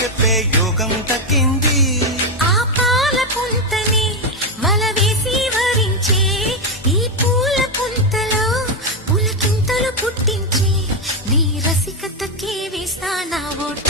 చెప్పే యోగం దక్కింది. ఆ పాల పుంతని వల వేసి వరించే ఈ పూల పుంతలో పులకింతలు పుట్టించి నీ రసికతకే వేస్తా నా ఓటు.